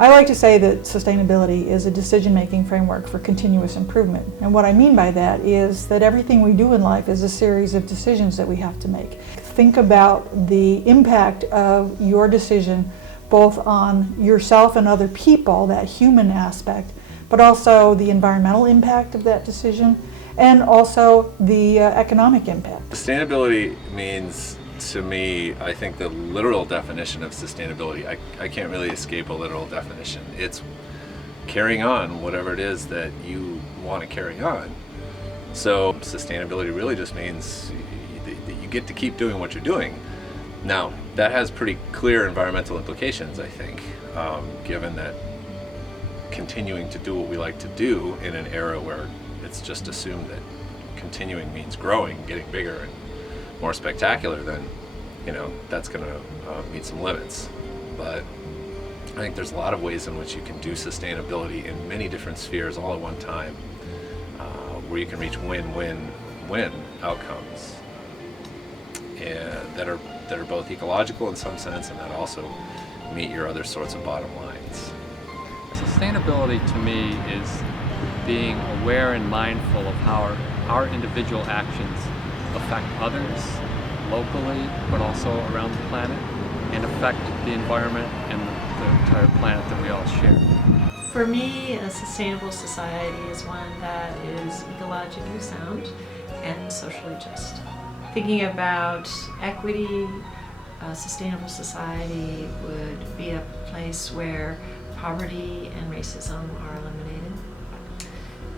I like to say that sustainability is a decision-making framework for continuous improvement. And what I mean by that is that everything we do in life is a series of decisions that we have to make. Think about the impact of your decision both on yourself and other people, that human aspect, but also the environmental impact of that decision, and also the economic impact. Sustainability means, to me, I think the literal definition of sustainability, I can't really escape a literal definition. It's carrying on whatever it is that you want to carry on. So sustainability really just means that you get to keep doing what you're doing. Now, that has pretty clear environmental implications, I think, given that continuing to do what we like to do in an era where it's just assumed that continuing means growing, getting bigger and more spectacular, then that's going to meet some limits. But I think there's a lot of ways in which you can do sustainability in many different spheres all at one time, where you can reach win-win-win outcomes, and that are both ecological in some sense, and that also meet your other sorts of bottom lines. Sustainability to me is being aware and mindful of how our individual actions affect others locally, but also around the planet, and affect the environment and the entire planet that we all share. For me, a sustainable society is one that is ecologically sound and socially just. Thinking about equity, a sustainable society would be a place where poverty and racism are eliminated.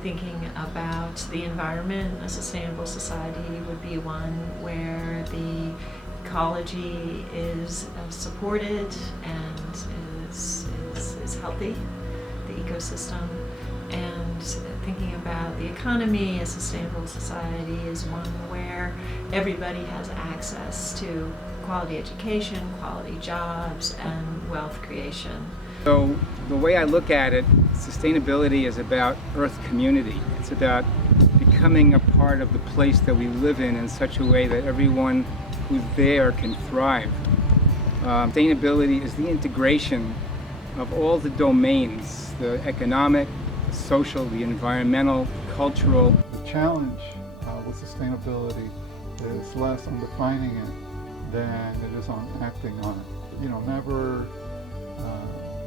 Thinking about the environment, a sustainable society would be one where the ecology is supported and is healthy, the ecosystem. And thinking about the economy, a sustainable society is one where everybody has access to quality education, quality jobs, and wealth creation. So the way I look at it, sustainability is about Earth community. It's about becoming a part of the place that we live in such a way that everyone who's there can thrive. Sustainability is the integration of all the domains, the economic, the social, the environmental, cultural. The challenge with sustainability is less on defining it than it is on acting on it. Never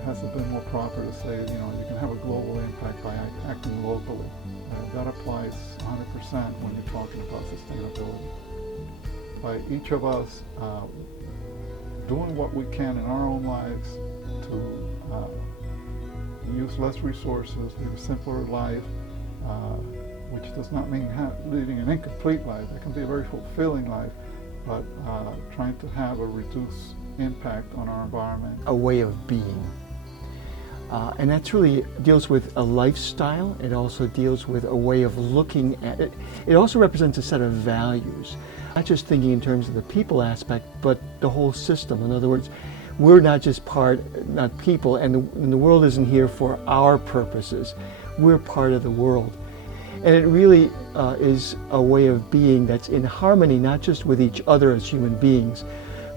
has it been more proper to say, you can have a global impact by acting locally. That applies 100% when you're talking about sustainability. By each of us doing what we can in our own lives to use less resources, live a simpler life, which does not mean leading an incomplete life. It can be a very fulfilling life, but trying to have a reduced impact on our environment. A way of being. And that really deals with a lifestyle. It also deals with a way of looking at it. It also represents a set of values. Not just thinking in terms of the people aspect, but the whole system. In other words, we're not just not people, and the world isn't here for our purposes. We're part of the world. And it really is a way of being that's in harmony, not just with each other as human beings,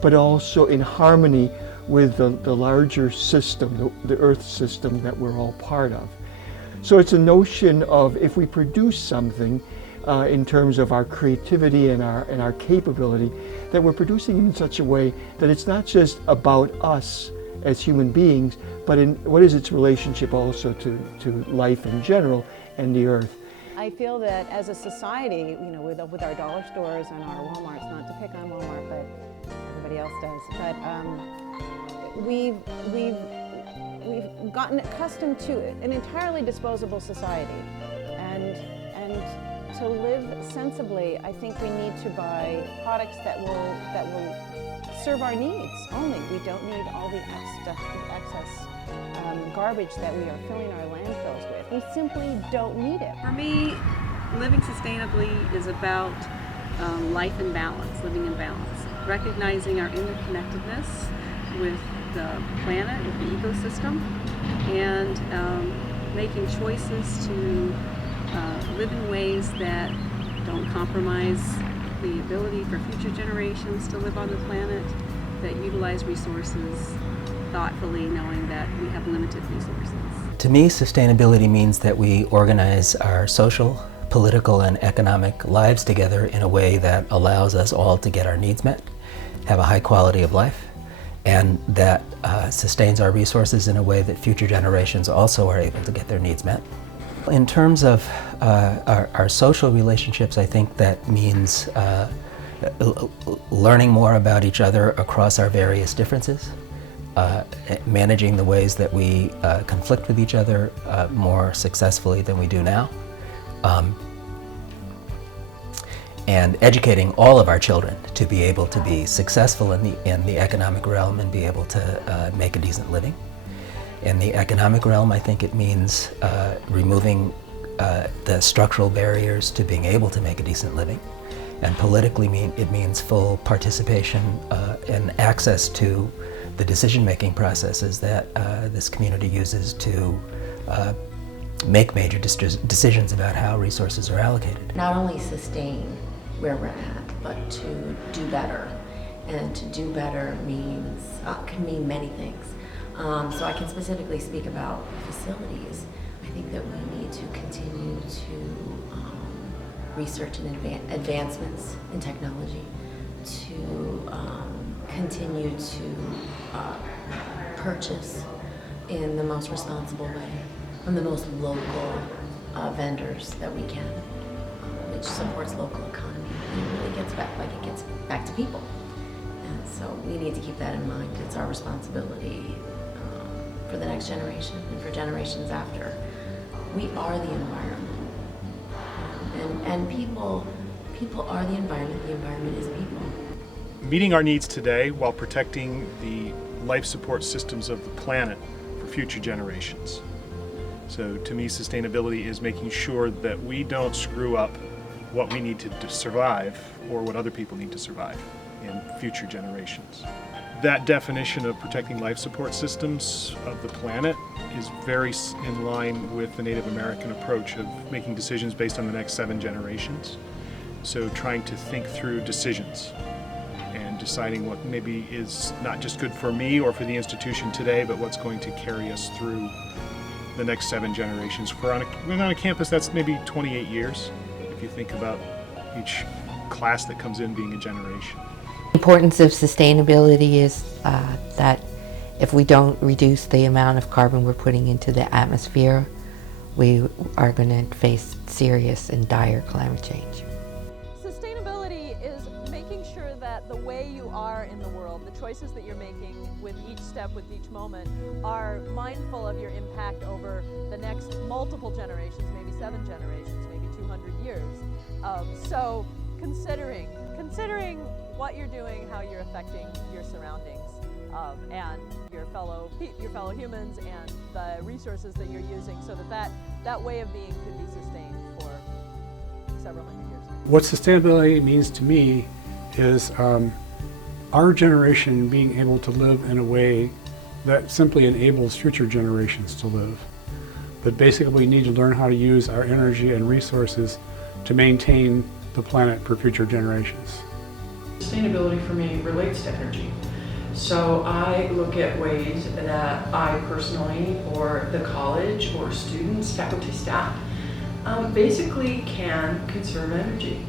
but also in harmony with the larger system, the Earth system that we're all part of. So it's a notion of, if we produce something in terms of our creativity and our capability, that we're producing it in such a way that it's not just about us as human beings, but in what is its relationship also to life in general and the Earth. I feel that as a society, with our dollar stores and our Walmarts, not to pick on Walmart, but everybody else does, but we've gotten accustomed to an entirely disposable society, and to live sensibly, I think we need to buy products that will serve our needs only. We don't need all the excess garbage that we are filling our landfills with. We simply don't need it. For me, living sustainably is about life in balance, living in balance, recognizing our interconnectedness with the planet, with the ecosystem, and making choices to live in ways that don't compromise the ability for future generations to live on the planet, that utilize resources thoughtfully, knowing that we have limited resources. To me, sustainability means that we organize our social, political, and economic lives together in a way that allows us all to get our needs met, have a high quality of life, and that sustains our resources in a way that future generations also are able to get their needs met. In terms of our social relationships, I think that means learning more about each other across our various differences, managing the ways that we conflict with each other more successfully than we do now, and educating all of our children to be able to be successful in the economic realm and be able to make a decent living. In the economic realm, I think it means removing the structural barriers to being able to make a decent living. And politically, it means full participation and access to the decision-making processes that this community uses to make major decisions about how resources are allocated. Not only sustain where we're at, but to do better. And to do better means, can mean many things. So I can specifically speak about facilities. I think that we need to continue to research and advancements in technology, to continue to purchase in the most responsible way from the most local vendors that we can, which supports local economy. And it really gets back to people. And so we need to keep that in mind. It's our responsibility for the next generation and for generations after. We are the environment. And people are the environment is people. Meeting our needs today while protecting the life support systems of the planet for future generations. So to me, sustainability is making sure that we don't screw up what we need to survive or what other people need to survive in future generations. That definition of protecting life support systems of the planet is very in line with the Native American approach of making decisions based on the next 7 generations. So trying to think through decisions and deciding what maybe is not just good for me or for the institution today, but what's going to carry us through the next 7 generations. We're on a campus that's maybe 28 years, if you think about each class that comes in being a generation. The importance of sustainability is that if we don't reduce the amount of carbon we're putting into the atmosphere, we are going to face serious and dire climate change. Sustainability is making sure that the way you are in the world, the choices that you're making with each step, with each moment, are mindful of your impact over the next multiple generations, maybe 7 generations, maybe 200 years. So considering what you're doing, how you're affecting your surroundings, and your fellow humans, and the resources that you're using, so that way of being could be sustained for several hundred years. What sustainability means to me is our generation being able to live in a way that simply enables future generations to live. But basically we need to learn how to use our energy and resources to maintain the planet for future generations. Sustainability for me relates to energy. So I look at ways that I personally, or the college, or students, faculty, staff, basically can conserve energy.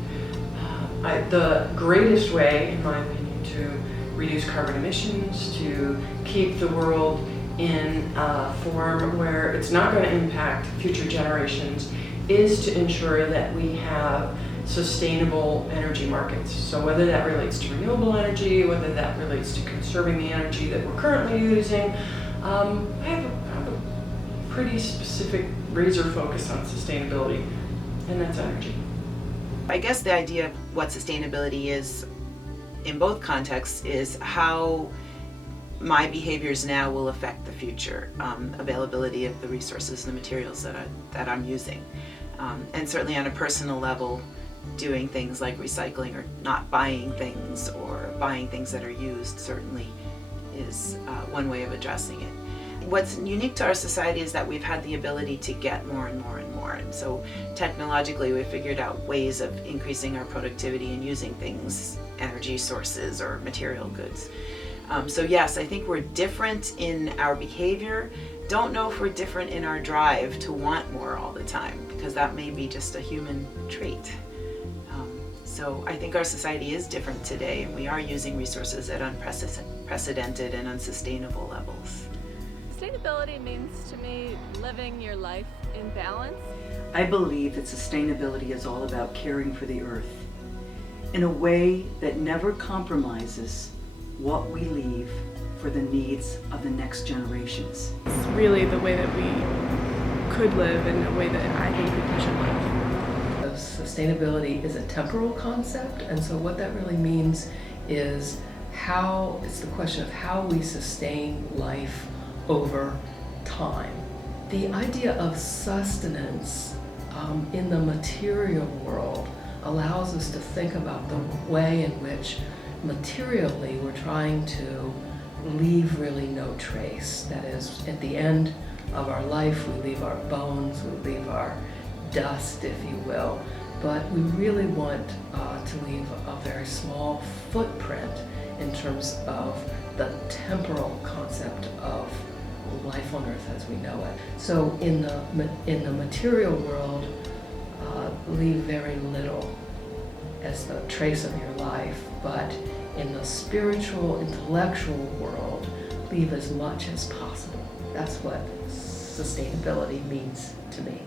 The greatest way, in my opinion, to reduce carbon emissions, to keep the world in a form where it's not going to impact future generations, is to ensure that we have sustainable energy markets. So whether that relates to renewable energy, whether that relates to conserving the energy that we're currently using, I have a pretty specific razor focus on sustainability, and that's energy. I guess the idea of what sustainability is in both contexts is how my behaviors now will affect the future, availability of the resources and the materials that I'm using. And certainly on a personal level, doing things like recycling or not buying things, or buying things that are used, certainly is one way of addressing it. What's unique to our society is that we've had the ability to get more and more and more. And so technologically we've figured out ways of increasing our productivity and using things, energy sources or material goods. So yes, I think we're different in our behavior. Don't know if we're different in our drive to want more all the time, because that may be just a human trait. So I think our society is different today, and we are using resources at unprecedented and unsustainable levels. Sustainability means to me living your life in balance. I believe that sustainability is all about caring for the earth in a way that never compromises what we leave for the needs of the next generations. It's really the way that we could live and the way that I think people should live. Sustainability is a temporal concept, and so what that really means is it's the question of how we sustain life over time. The idea of sustenance in the material world allows us to think about the way in which materially we're trying to leave really no trace. That is, at the end of our life, we leave our bones, we leave our dust, if you will, but we really want to leave a very small footprint in terms of the temporal concept of life on Earth as we know it. So in the material world, leave very little as the trace of your life, but in the spiritual, intellectual world, leave as much as possible. That's what sustainability means to me.